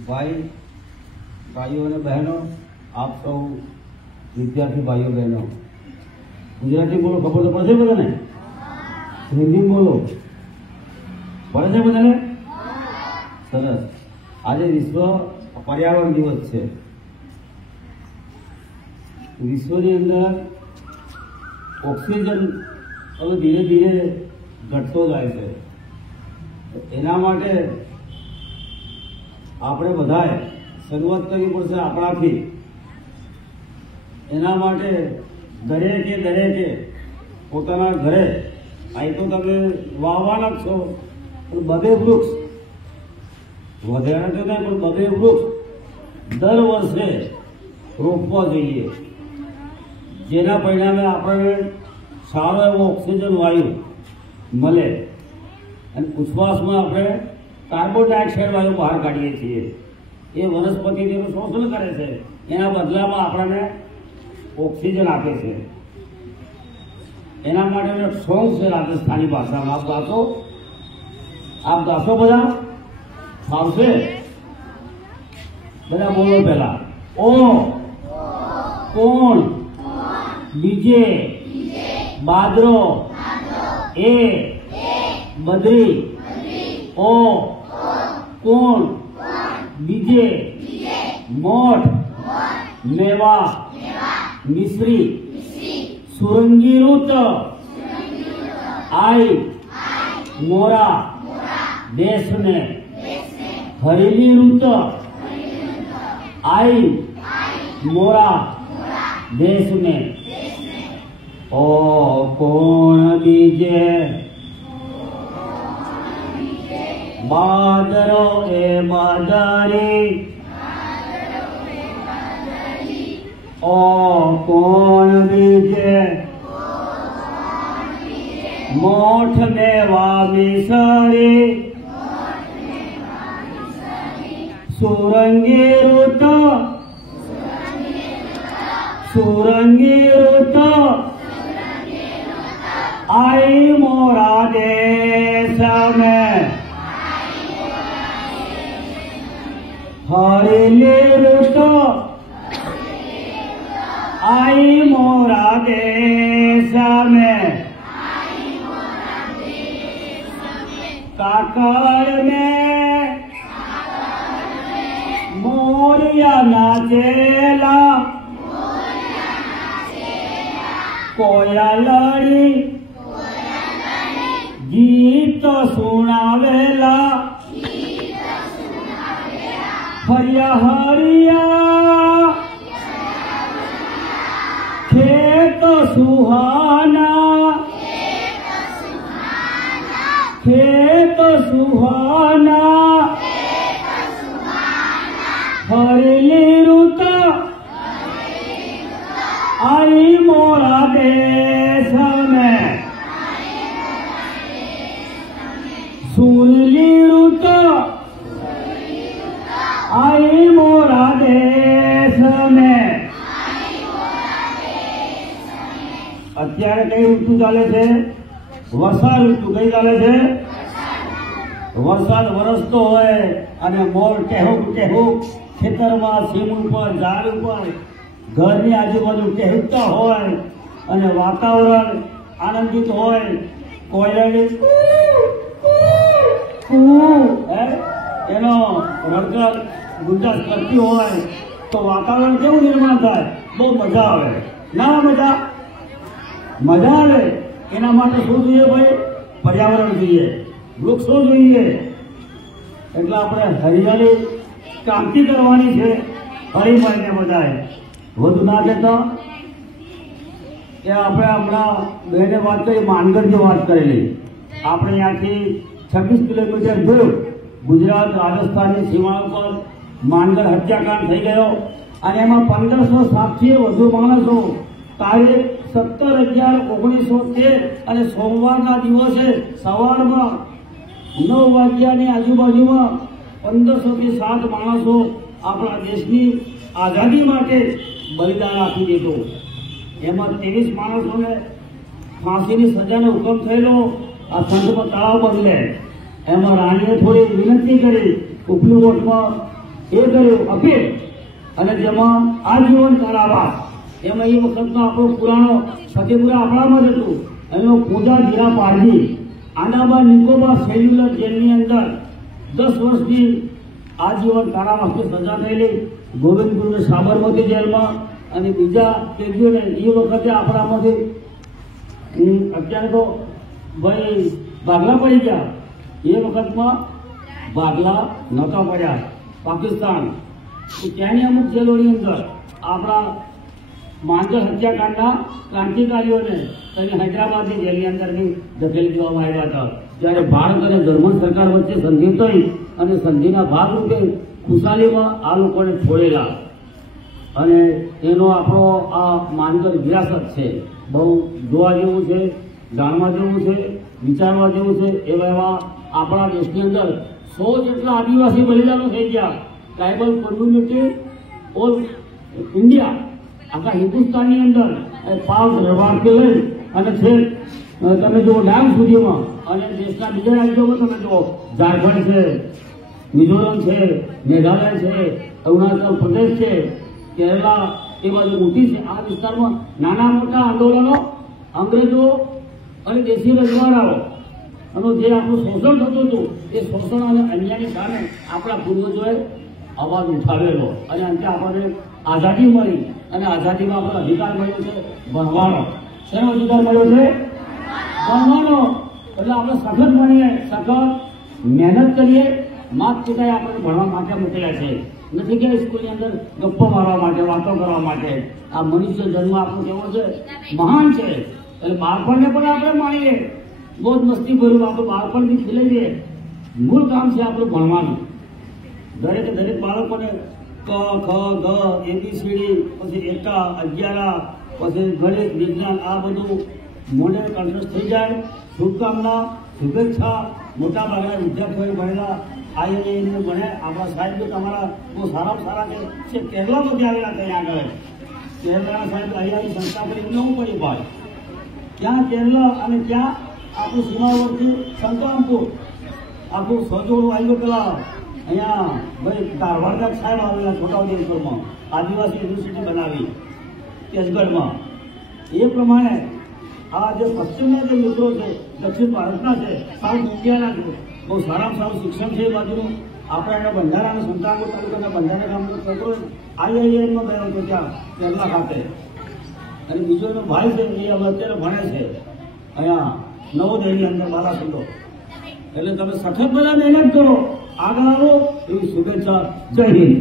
ભાઈઓ અને બહેનો, આપ સૌ વિદ્યાર્થી ભાઈઓ બહેનો, ગુજરાતી બોલો, ખબર તો પડશે બધાને? હિન્દી બોલો, પડે છે બધાને? સરસ. આજે વિશ્વ પર્યાવરણ દિવસ છે. વિશ્વની અંદર ઓક્સિજન હવે ધીરે ધીરે ઘટતો જાય છે. એના માટે આપણે બધાએ શરૂઆત કરવી પડશે આપણાથી. એના માટે દરેકે પોતાના ઘરે, અહીં તો તમે વાવવાના જ છો, પણ બધે વૃક્ષ વધારે તો નહીં, પણ બધે વૃક્ષ દર વર્ષે રોપવા જોઈએ, જેના પરિણામે આપણને સારો એવો ઓક્સિજન વાયુ મળે અને ઉચ્છ્વાસમાં આપણે કાર્બન ડાયોક્સાઇડ વાયુ બહાર કાઢીએ છીએ. એ વનસ્પતિ તેનું શોષણ કરે છે, એના બદલામાં આપણને ઓક્સિજન આપે છે. એના માટેનો એક સોંગ છે રાજસ્થાની ભાષામાં. આપ ગાશો બધા? ફાવશે? બધા બોલો પહેલા. ઓ કોણ બીજે બાદરો એ બદરી ઓ કોણ બીજે મોઠ મેવા મિશ્રી સુરંગી રૂત આઈ મોરા દેશ ને હરેલી રૂત આઈ મોરા દેશ ને ઓ કોણ બીજે બાદરો એ બાદરી ઓ કોણ બીજે મોઠ ને વામિસરી સુરંગી રૂત आई मोरा देश में हरेली रुत आई मोरा देश में काकड़ में मोरिया नाचेला कोयलड़ी गीत सुनावेला हरिया हरिया खेत सुहाना हरेली रुत आई मोरा देश में सुरली रुत आई मोरा देश में અત્યારે કઈ ઋતુ ચાલે છે? વર્ષા ઋતુ. કઈ ચાલે છે? વરસાદ વરસતો હોય અને મોર ટેહુક ખેતરમાં સીમ ઉપર ઝાડ ઉપર ઘરની આજુબાજુ ટેહકતા હોય અને વાતાવરણ આનંદિત હોય, કોયલડી એનો રડગડ ગુંજાશ કરતી હોય તો વાતાવરણ કેવું નિર્માણ થાય? બહુ મજા આવે. ના મજા આવે. એના માટે શું જોઈએ ભાઈ? પર્યાવરણ જોઈએ, વૃક્ષો જોઈએ. એટલે આપણે હરિયાળી ક્રાંતિ કરવાની છે. હરી મળીને બધાએ વધુ ના કહેતા કે આપણે હમણાં બહેને વાત કરી, માનગઢની વાત કરેલી. આપણે અહીંયાથી 26 કિલોમીટર દૂર ગુજરાત રાજસ્થાનની સીમા ઉપર માનગઢ હત્યાકાંડ થઈ ગયો અને એમાં 1560થી વધુ માણસો તારીખ 17/11/1913 અને સોમવારના દિવસે સવારમાં 9 વાગ્યાની આજુબાજુમાં 1507 માણસો આપણા દેશની આઝાદી માટે બલિદાન આપી દીધું. એમાં 23 માણસોને ફાંસીની સજાનો હુકમ થયેલો. આ સંતમાં તળાવ બદલે એમાં રાણીએ થોડી વિનંતી કરી ઉપલી કોર્ટમાં એ કર્યું અપીલ, અને જેમાં આજીવન કારાવાસ, એમાં એ વખતનો આપણો પુરાણો ફતેપુરા આપણામાં જ હતું, એનો પૂજા ધીરા પારજી આનાબા નિકોબાર સેલ્યુલર જેલની અંદર 10 વર્ષની આજીવન કારાવાસની સજા થયેલી, ગોવિંદપુર સાબરમતી જેલમાં, અને બીજા કેદીઓને એ વખતે આપણામાંથી અત્યારે તો ભાઈ ભાગલા પડી ગયા, એ વખતમાં ભાગલા નહોતા પડ્યા પાકિસ્તાન, ત્યાંની અમુક જેલોની અંદર આપણા માંજર હત્યાકાંડના ક્રાંતિકારીઓને તેને હૈદરાબાદની જેલની અંદરની ધકેલી દેવામાં આવ્યા હતા. ત્યારે ભારત અને જર્મન સરકાર વચ્ચે સંધિ થઈ, અને સંધિના ભાગરૂપે ખુશાલીમાં આ લોકોને છોડેલા, અને એનો આપણો આ માંજર વિરાસત છે. બહુ જોવા જેવું છે, જાણવા જેવું છે, વિચારવા જેવું છે. એવા આપણા દેશની અંદર 100 જેટલા આદિવાસી બલિદાનો થઈ ગયા. ટ્રાઇબલ કોમ્યુનિટી ઓલ ઇન્ડિયા, આખા હિન્દુસ્તાનની અંદર પાક વ્યવહારથી લઈ અને છે તમે જુઓ ડાંગ સુધીમાં, અને દેશના બીજા રાજ્યોમાં તમે જુઓ ઝારખંડ છે, મિઝોરમ છે, મેઘાલય છે, અરુણાચલ પ્રદેશ છે, કેરલા, એ બાજુ મોટી છે. આ વિસ્તારમાં નાના મોટા આંદોલનો, અંગ્રેજો અને દેશી રજવાડાઓ અને જે આપણું શોષણ થતું હતું, એ શોષણ અને અન્યાયની સામે આપણા પૂર્વજોએ અવાજ ઉઠાવેલો, અને અંતે આપણને આઝાદી મળી, અને આઝાદીમાં આપણો અધિકાર મળ્યો છે ભણવાનો. શેનો અધિકાર મળ્યો છે? ભણવાનો. એટલે આપણે સખત ભણીએ, સખત મહેનત કરીએ. માત પિતાએ આપણને ભણવા માટે મોકલ્યા છે, નથી કે સ્કૂલની અંદર ગપ્પો મારવા માટે, વાતો કરવા માટે. આ મનુષ્ય જન્મ આપણો કેવો છે, મહાન છે. એટલે બાળપણને પણ આપણે માણીએ, બહુ જ મસ્તી ભર્યું આપણું બાળપણથી ખીલાઈએ. મૂળ કામ છે આપણું ભણવાનું. દરેક બાળકોને ક, ખ, ગ, ABCD, પછી એકા, અગિયારા, પછી ગણિત, વિજ્ઞાન, આ બધું મોઢે કંઠસ્થ થઈ જાય. શુભકામના, શુભેચ્છા. મોટા ભાગના વિદ્યાર્થીઓ ભણેલા IIM ભણે. આપણા સાહેબ બી તમારા બહુ સારામાં સારા છે. કેરલામાંથી આવેલા ત્યાં આગળ, કેરલાના સાહેબ અહીંયા સંસ્થા કરી નવું પડી ભાઈ. ત્યાં કેરલા અને ત્યાં આપણું સીમાવર્તી સંતરામપુર, આખું સજોડું આવ્યું. પેલા અહીંયા ભાઈ ધારવાડના સાહેબ આવેલા છોટાઉદેપુરમાં, આદિવાસી યુનિવર્સિટી બનાવી કેશગઢમાં. એ પ્રમાણે આ જે પશ્ચિમના જે મિત્રો છે, દક્ષિણ ભારતના છે, સાઉથ ઇન્ડિયાના છે, બહુ સારામાં સારું શિક્ષણ છે. એ બાજુનું આપણા એના બંધારાના સંતાનપુર તાલુકાના બંધારા ગામનો છોકરો IIM ગયો હતો ત્યાં કેરલા ખાતે, અને બીજો એનો ભાઈ છે, એ હવે અત્યારે ભણે છે અહીંયા નવોદયની અંદર બાલાસુંદો. એટલે તમે સખત બધા મહેનત કરો, આગળ આવો, એવી શુભેચ્છા. જય હિન્દ.